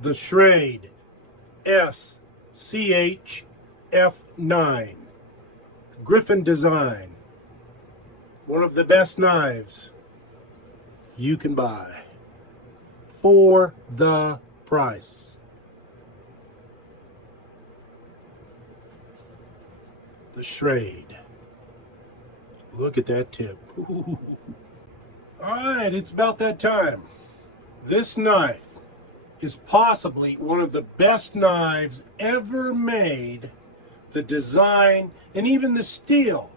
the Schrade SCHF9 Griffin design. One of the best knives you can buy for the price. The Schrade. Look at that tip. Ooh. All right, it's about that time. This knife is possibly one of the best knives ever made. The design and even the steel,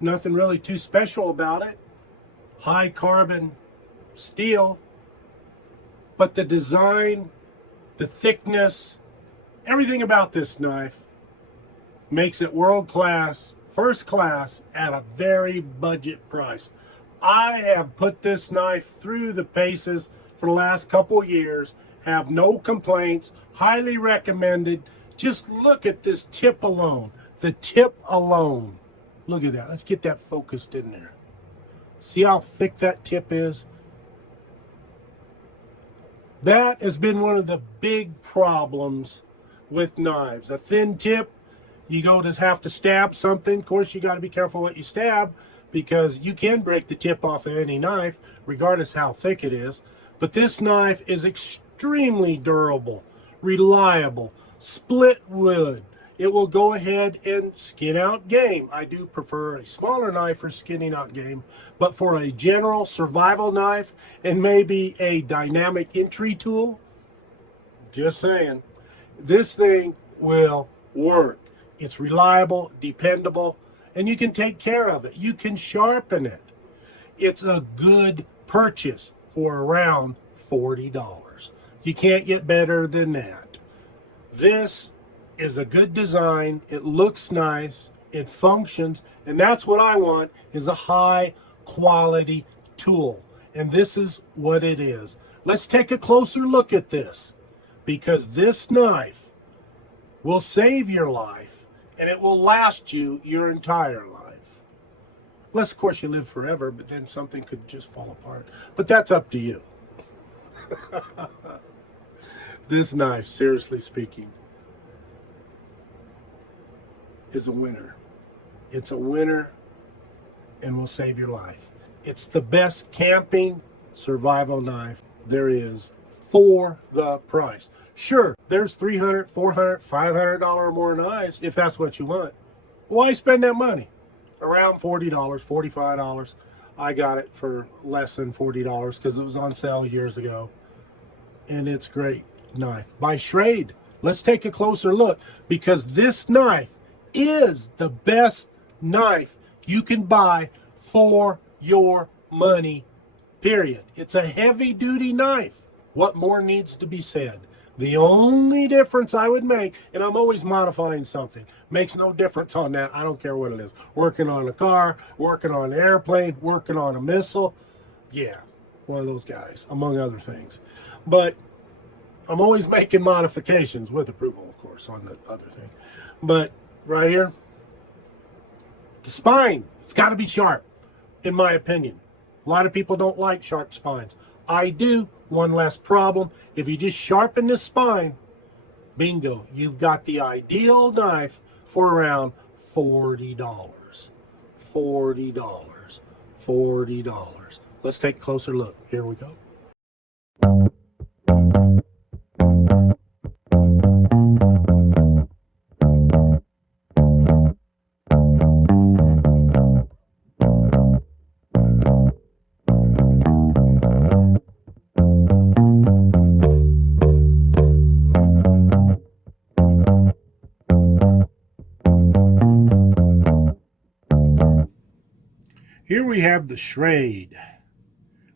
nothing really too special about it. High carbon steel, but the design, the thickness, everything about this knife makes it world class, first class at a very budget price. I have put this knife through the paces for the last couple years, have no complaints, highly recommended. Just look at this tip alone, the tip alone. Look at that, let's get that focused in there. See how thick that tip is? That has been one of the big problems with knives. A thin tip, you have to stab something. Of course, you got to be careful what you stab, because you can break the tip off of any knife, regardless how thick it is. But this knife is extremely durable, reliable, split wood. It will go ahead and skin out game. I do prefer a smaller knife for skinning out game, but for a general survival knife and maybe a dynamic entry tool, just saying, this thing will work. It's reliable, dependable, and you can take care of it. You can sharpen it. It's a good purchase for around $40. You can't get better than that. This is a good design. It looks nice. It functions. And that's what I want, is a high quality tool. And this is what it is. Let's take a closer look at this, because this knife will save your life and it will last you your entire life. Unless, of course, you live forever, but then something could just fall apart. But that's up to you. This knife, seriously speaking, is a winner. It's a winner and will save your life. It's the best camping survival knife there is for the price. Sure, there's $300, $400, $500 more knives if that's what you want. Why spend that money? Around $40, $45. I got it for less than $40 because it was on sale years ago. And it's a great knife by Schrade. Let's take a closer look, because this knife is the best knife you can buy for your money, period. It's a heavy duty knife. What more needs to be said? The only difference I would make, and I'm always modifying something, makes no difference on that. I don't care what it is. Working on a car, working on an airplane, working on a missile. Yeah, one of those guys, among other things. But I'm always making modifications, with approval, of course, on the other thing. But right here, the spine, it's got to be sharp, in my opinion. A lot of people don't like sharp spines. I do. One less problem. If you just sharpen the spine, bingo, you've got the ideal knife for around $40. $40. $40. Let's take a closer look. Here we go. Here we have the Schrade.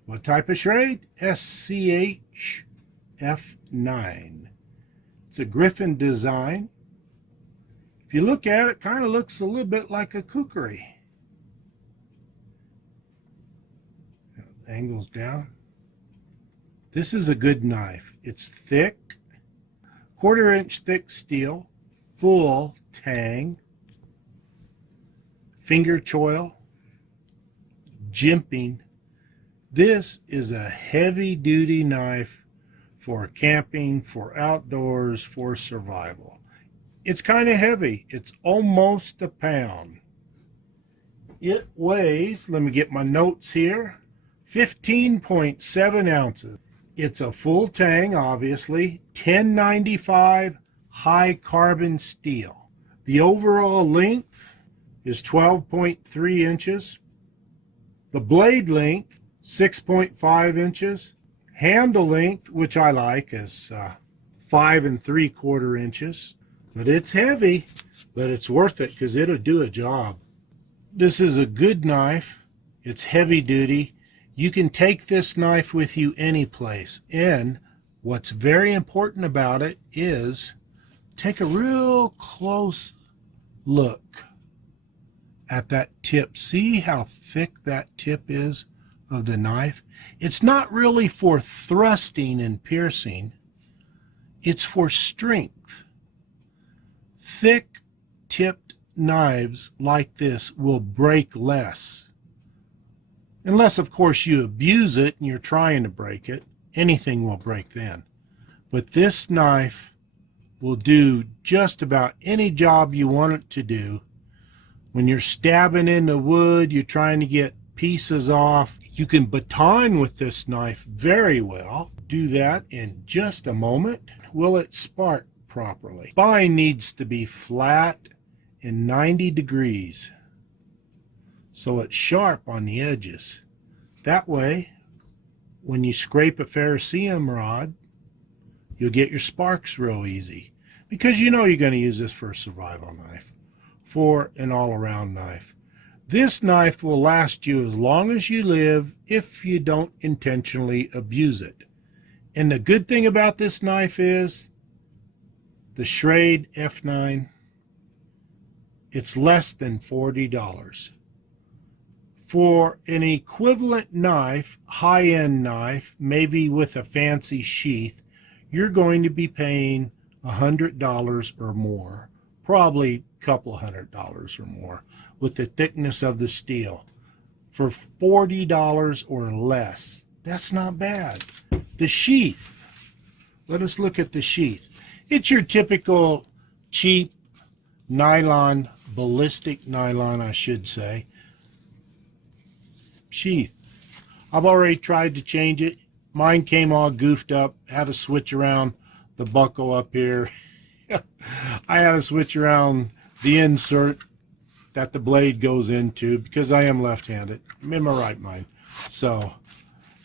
What type of Schrade? SCHF9. It's a Griffin design. If you look at it, it kind of looks a little bit like a kukri. Angles down. This is a good knife. It's thick, 1/4 inch thick steel, full tang, finger choil, jimping. This is a heavy duty knife for camping, for outdoors, for survival. It's kind of heavy. It's almost a pound. It weighs, let me get my notes here, 15.7 ounces. It's a full tang, obviously, 1095 high carbon steel. The overall length is 12.3 inches. The blade length, 6.5 inches. Handle length, which I like, is 5 3/4 inches. But it's heavy, but it's worth it because it'll do a job. This is a good knife. It's heavy duty. You can take this knife with you any place. And what's very important about it is take a real close look at that tip. See how thick that tip is of the knife? It's not really for thrusting and piercing. It's for strength. Thick tipped knives like this will break less. Unless, of course, you abuse it and you're trying to break it. Anything will break then. But this knife will do just about any job you want it to do. When you're stabbing into wood, you're trying to get pieces off. You can baton with this knife very well. Do that in just a moment. Will it spark properly? Spine needs to be flat and 90 degrees so it's sharp on the edges. That way, when you scrape a ferrocerium rod, you'll get your sparks real easy, because you know you're going to use this for a survival knife, for an all-around knife. This knife will last you as long as you live if you don't intentionally abuse it. And the good thing about this knife is the Schrade F9, it's less than $40. For an equivalent knife, high-end knife, maybe with a fancy sheath, you're going to be paying $100 or more, probably a couple $100 or more, with the thickness of the steel. For $40 or less, that's not bad. The sheath, let us look at the sheath. It's your typical cheap nylon, ballistic nylon, I should say, sheath. I've already tried to change it. Mine came all goofed up, had to switch around the buckle up here. I had to switch around the insert that the blade goes into because I am left-handed. I'm in my right mind. So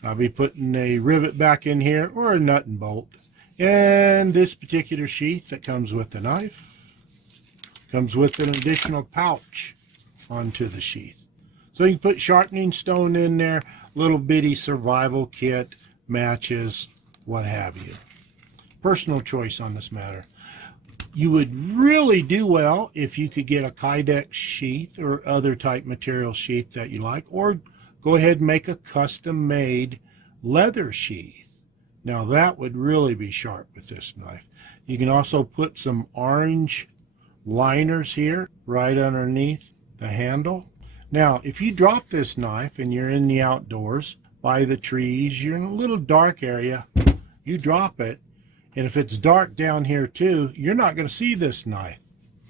I'll be putting a rivet back in here or a nut and bolt. And this particular sheath that comes with the knife comes with an additional pouch onto the sheath. So you can put sharpening stone in there, little bitty survival kit, matches, what have you. Personal choice on this matter. You would really do well if you could get a Kydex sheath or other type material sheath that you like, or go ahead and make a custom made leather sheath. Now that would really be sharp with this knife. You can also put some orange liners here right underneath the handle. Now if you drop this knife and you're in the outdoors by the trees, you're in a little dark area, you drop it, and if it's dark down here too, you're not going to see this knife.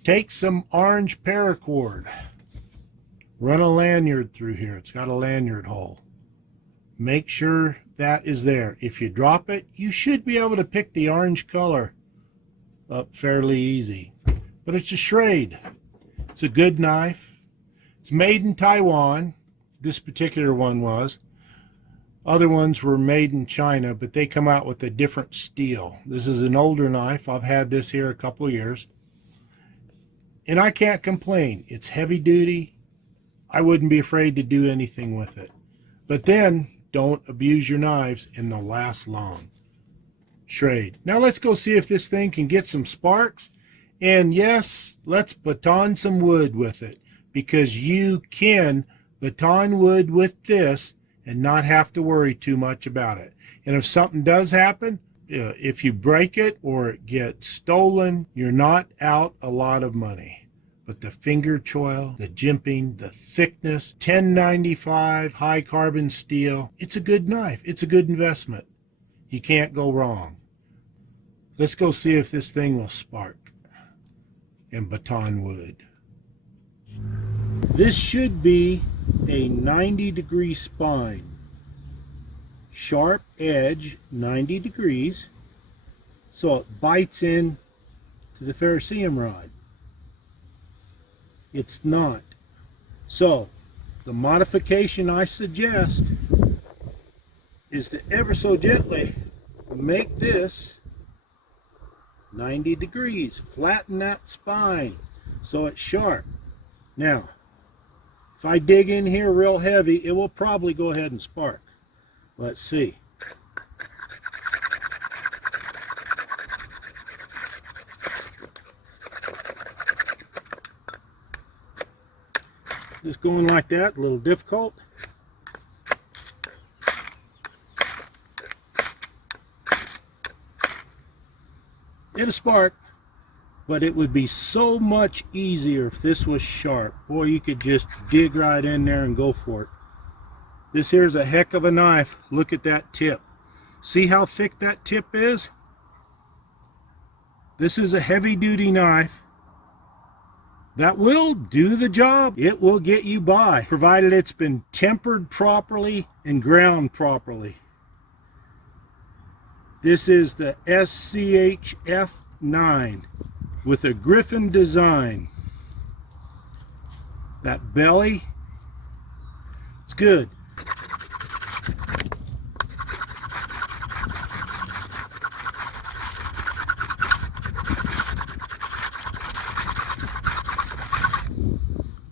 Take some orange paracord, run a lanyard through here. It's got a lanyard hole. Make sure that is there. If you drop it, you should be able to pick the orange color up fairly easy. But it's a Schrade. It's a good knife. It's made in Taiwan. This particular one was. Other ones were made in China, but they come out with a different steel. This is an older knife. I've had this here a couple of years. And I can't complain. It's heavy duty. I wouldn't be afraid to do anything with it. But then, don't abuse your knives and they'll last long. Schrade. Now let's go see if this thing can get some sparks. And yes, let's baton some wood with it, because you can baton wood with this and not have to worry too much about it. And if something does happen, if you break it or it gets stolen, you're not out a lot of money. But the finger choil, the jimping, the thickness, 1095 high carbon steel, it's a good knife. It's a good investment. You can't go wrong. Let's go see if this thing will spark in baton wood. This should be a 90-degree spine. Sharp edge, 90 degrees, so it bites in to the ferrocerium rod. It's not. So, the modification I suggest is to ever so gently make this 90 degrees. Flatten that spine so it's sharp. Now, if I dig in here real heavy, it will probably go ahead and spark. Let's see. Just going like that, a little difficult. It'll spark, but it would be so much easier if this was sharp. Boy, you could just dig right in there and go for it. This here's a heck of a knife. Look at that tip. See how thick that tip is? This is a heavy-duty knife that will do the job. It will get you by, provided it's been tempered properly and ground properly. This is the SCHF9 with a griffin design. That belly, it's good.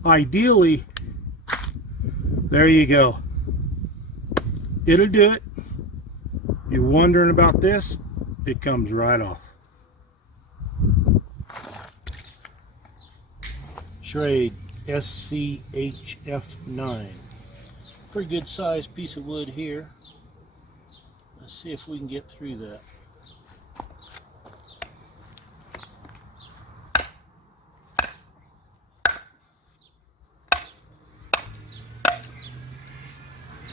Ideally, there you go. It'll do it. You're wondering about this, it comes right off. Schrade SCHF9. Pretty good sized piece of wood here. Let's see if we can get through that.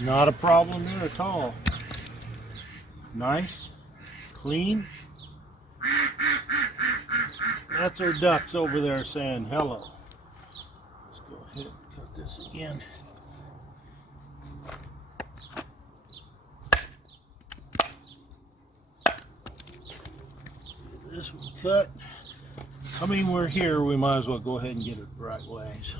Not a problem there at all. Nice, clean. That's our ducks over there saying hello. Let's go ahead and cut this again. Get this one cut. I mean, we're here, we might as well go ahead and get it the right way. So.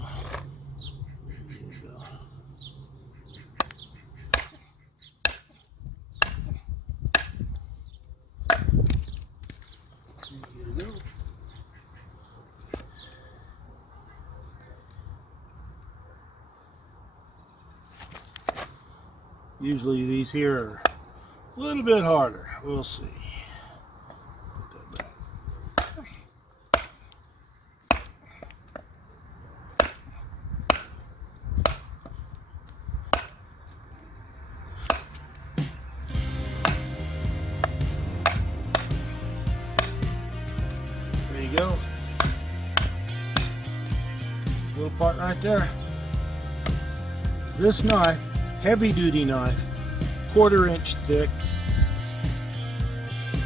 Usually these here are a little bit harder. We'll see. Put that back. There you go. Little part right there. This knife, heavy duty knife, 1/4 inch thick.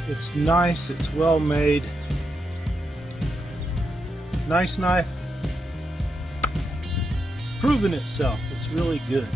It's nice, it's well made. Nice knife. Proven itself, it's really good.